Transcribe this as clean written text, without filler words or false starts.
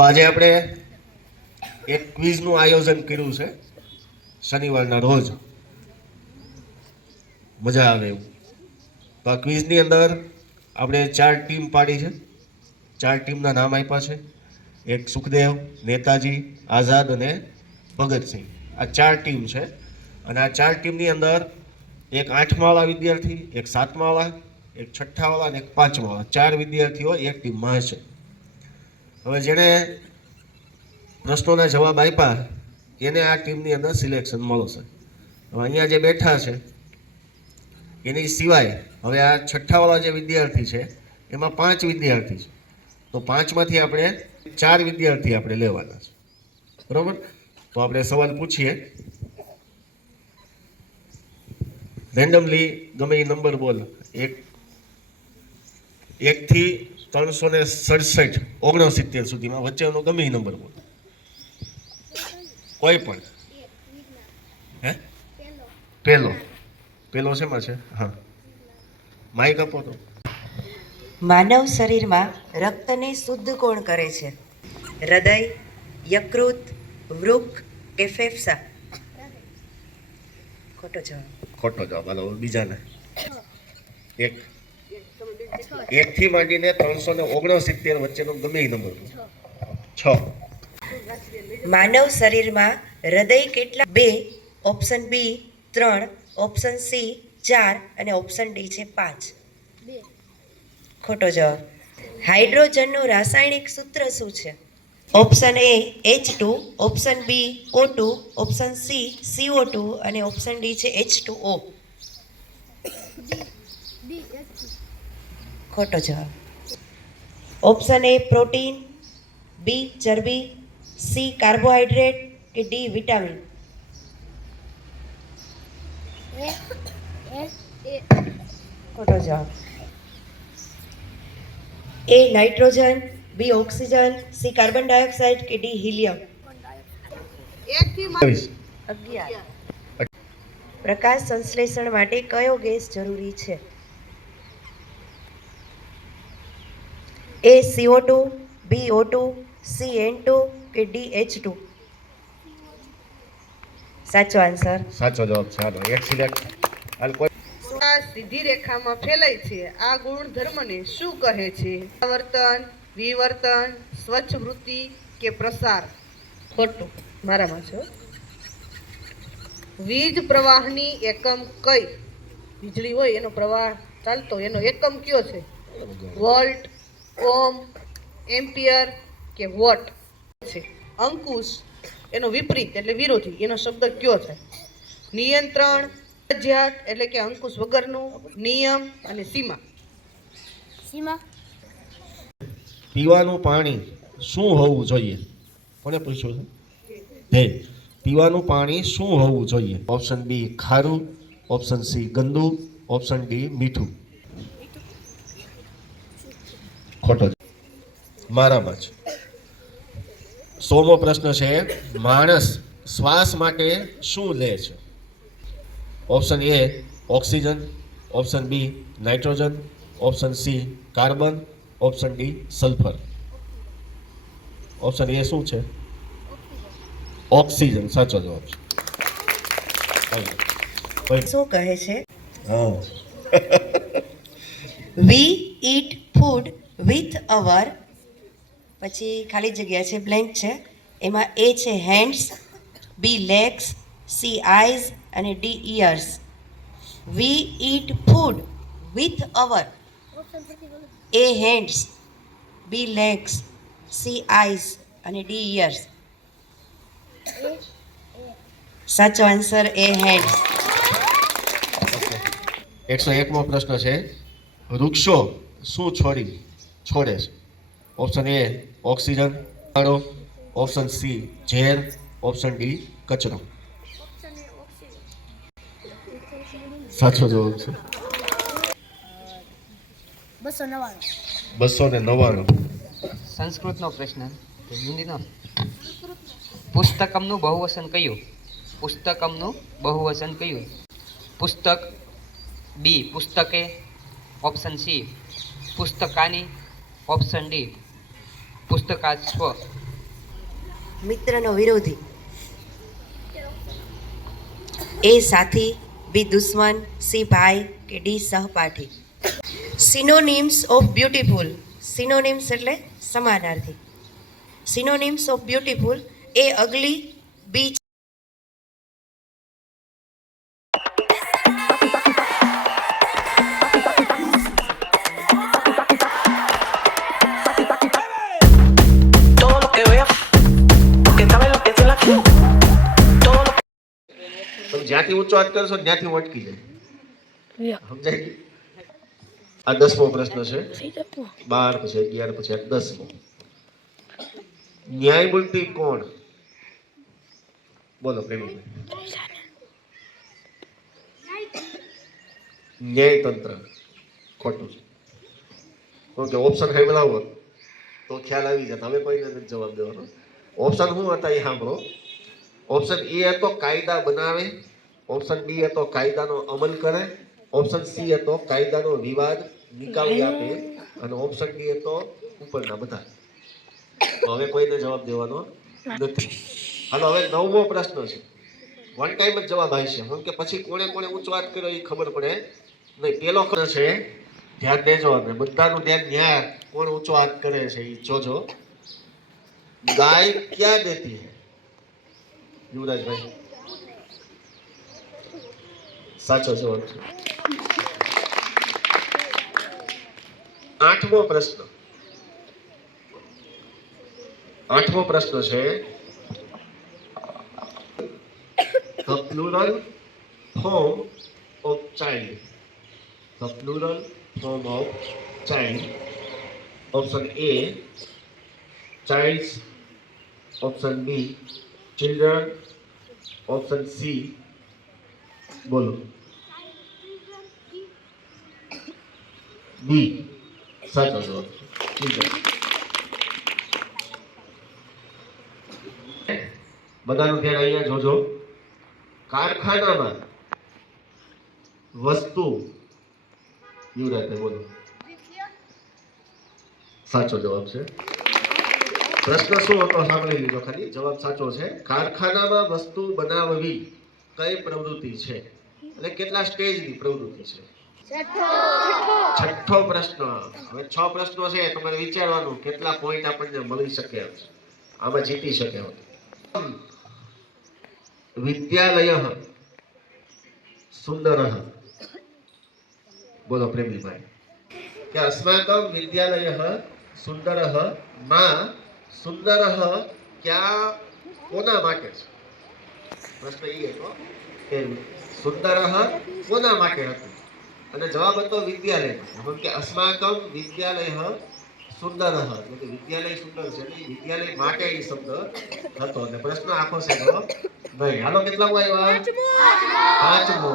તો આજે આપણે એક ક્વિઝનું આયોજન કર્યું છે શનિવારના રોજ, મજા આવે એવું. તો આ ક્વિઝની અંદર આપણે 4 ટીમ પાડી છે. 4 ટીમના નામ આપ્યા છે. એક સુખદેવ, નેતાજી, આઝાદ અને ભગતસિંહ. આ 4 ટીમ છે અને આ 4 ટીમની અંદર એક 8મા વાળા વિદ્યાર્થી, એક 7મા વાળા, એક 6ઠ્ઠા વાળા અને એક 5મા વાળા, 4 વિદ્યાર્થીઓ એક ટીમમાં હશે. હવે જેણે પ્રશ્નોના જવાબ આપ્યા એને આ ટીમની અંદર સિલેક્શન મળશે. હવે અહીંયા જે બેઠા છે એની સિવાય હવે આ 6ઠ્ઠા વાળા જે વિદ્યાર્થી છે એમાં 5 વિદ્યાર્થી છે. તો 5માંથી આપણે 4 વિદ્યાર્થી આપણે લેવાના છે, બરોબર? તો આપણે સવાલ પૂછીએ. રેન્ડમલી ગમે એ નંબર બોલ, 1 થી 367 69 સુધીમાં વચ્ચેનો ગમે એ નંબર બોલ, કોઈ પણ. હે? પેલો શેમાં છે? હા, માઇક આપો તો. માનવ શરીરમાં રક્તને શુદ્ધ કોણ કરે છે? હૃદય, યકૃત, વૃક્ક કે ફેફસા? ખોટો જવાબ. ખોટો જવાબ. હાલો બીજાને. 1 થી માંડીને 369 વચ્ચેનો ગમે એ નંબર 6. માનવ શરીરમાં હૃદય કેટલા? 2, ઓપ્શન બી 3, ઓપ્શન સી 4 અને ઓપ્શન ડી છે 5. ખોટો જવાબ. હાઇડ્રોજનનું રાસાયણિક સૂત્ર શું છે? Option A H2, option B O2, option C CO2 અને ઓપ્શન ડી છે H2O. ખોટો જવાબ. ઓપ્શન એ પ્રોટીન, બી ચરબી, સી કાર્બોહાઈડ્રેટ કે ડી વિટામિન? ખોટો જવાબ. એ નાઇટ્રોજન, બી ઓક્સિજન, સી કાર્બન ડાયોક્સાઇડ કે ડી હિલિયમ? 11. પ્રકાશ સંશ્લેષણ માટે કયો ગેસ જરૂરી છે? એ CO2, બી O2, સી N2 કે ડી H2? સાચો આન્સર. સાચો જવાબ છે. હાલો એક સિલેક્ટ. હાલ કોઈ આ સીધી રેખામાં ફેલાય છે. આ ગુણધર્મને શું કહે છે? આવર્તન, વિવર્તન, સ્વચ્છ વૃત્તિ કે પ્રસાર? ખોટું. મારામાં છે. વીજ પ્રવાહની એકમ કઈ? વીજળી હોય એનો પ્રવાહ ચાલતો એનો એકમ કયો છે? વોલ્ટ, ઓમ, એમ્પિયર કે વોટ છે? અંકુશ એનો વિપરીત એટલે વિરોધી, એનો શબ્દ કયો છે? નિયંત્રણ, ફરજિયાત એટલે કે અંકુશ વગરનું, નિયમ અને સીમા? પીવાનું પાણી શું હોવું જોઈએ? કોને પૂછ્યું છે? પીવાનું પાણી શું હોવું જોઈએ? ઓપ્શન બી ખારું, ઓપ્શન સી ગંદુ, ઓપ્શન ડી મીઠું? ખોટો. મારામાં જ 100મો પ્રશ્ન છે. માણસ શ્વાસ માટે શું લે છે? Option A oxygen, option B nitrogen, option C carbon, option D sulphur? Option A શું છે? ઓક્સિજન. સાચો જવાબ છે. શું કહે છે? હા. વી ઈટ ફૂડ વિથ અવર, પછી ખાલી જગ્યા છે, બ્લેન્ક છે. એમાં એ છે hands, B legs, C eyes અને D ears? We eat food with our. A hands, B legs, C eyes અને ડી ઇયર્સ? સાચો આન્સર એ હેન્ડ્સ. 101મો પ્રશ્ન છે. વૃક્ષો શું છોડે છે? Option A oxygen, option C ઝેર, ઓપ્શન ડી કચરો? સાચો જવાબ છે 299. સંસ્કૃતનો પ્રશ્ન, હિન્દીનો. પુસ્તકમનું બહુવચન કયું? પુસ્તકમનું બહુવચન કયું? પુસ્તક, બી પુસ્તકે, ઓપ્શન સી પુસ્તકાની, ઓપ્શન ડી પુસ્તકાશ્વ? મિત્રનો વિરોધી. એ સાથી, બી દુશ્મન, સી ભાઈ કે ડી સહપાઠી. Synonyms of beautiful. સિનોનિમ્સ એટલે સમાનાર્થી. Synonyms of beautiful. A ugly, B Todo lo que vea, porque sabe lo que es la todo lo તમે જ્યાંથી ઊંચો હાથ કરશો ત્યાંથી હું અટકી જાય. સમજાય ગયું? આ 10મો પ્રશ્ન છે. 12 પછી 11 પછી આ 10મો. ન્યાયમૂર્તિ કોણ? બોલો પ્રેમીભાઈ. ન્યાયતંત્ર. ખોટું. ઓકે, ઓપ્શન હાઈ બનાવો તો ખ્યાલ આવી જાય. હવે કોઈને નથી જવાબ દેવાનો. ઓપ્શન શું હતા એ સાંભળો. ઓપ્શન એ હતો કાયદા બનાવે, ઓપ્શન બી હતો કાયદાનો અમલ કરે, ઓપ્શન સી હતો કાયદાનો વિવાદ નિકાળી આપે અને ઓપ્શન ડી હતો ઉપરના બધા. તો હવે કોઈને જવાબ દેવાનો નથી. હાલો હવે 9મો પ્રશ્ન છે. વન ટાઈમ જ જવાબ આવશે. કેમ કે પછી કોણે કોણે ઊંચો હાથ કર્યો એ ખબર પડે નહીં. પેલો પ્રશ્ન છે, ધ્યાન દેજો અને બધાનું ધ્યાન ન્યાય કોણ ઊંચો હાથ કરે છે એ જોજો. ગાય ક્યાં દેતી હૈ? યુવરાજભાઈ સાચો જવાબ છે. 8મો પ્રશ્ન. 8મો પ્રશ્ન છે, the plural form of child. The plural form of child. Option A, childs. Option B, children. Option C, બોલો. બી સાચો જવાબ. બધાનું ધ્યાન અહીંયા જોજો. કારખાનામાં વસ્તુ, યુવરાજને બોલો. સાચો જવાબ છે. પ્રશ્ન શું હતો સાંભળી લીધો ખાલી. જવાબ સાચો છે. કારખાનામાં વસ્તુ બનાવવી કઈ પ્રવૃત્તિ છે એટલે કેટલા સ્ટેજની પ્રવૃત્તિ છે? છઠ્ઠો પ્રશ્ન. હવે 6 પ્રશ્નો છે. તમારે વિચારવાનું કેટલા પોઈન્ટ આપણને મળી શકે, આમાં જીતી શકે. વિદ્યાલયઃ સુંદરઃ. બોલો પ્રેમીભાઈ. કે અસ્માકમ વિદ્યાલયઃ સુંદરઃ માં સુંદરઃ ક્યાં કોના માટે છે? પ્રશ્ન એ હતો કે સુંદરઃ કોના માટે હતું અને જવાબ હતો વિદ્યાલય. જેમ કે અસ્માકમ વિદ્યાલય સુંદરઃ એટલે કે વિદ્યાલય સુંદર છે એટલે વિદ્યાલય માટે એ શબ્દ હતો અને પ્રશ્ન આખો છે નહીં. હાલો કેટલા આવ્યા? 5મો.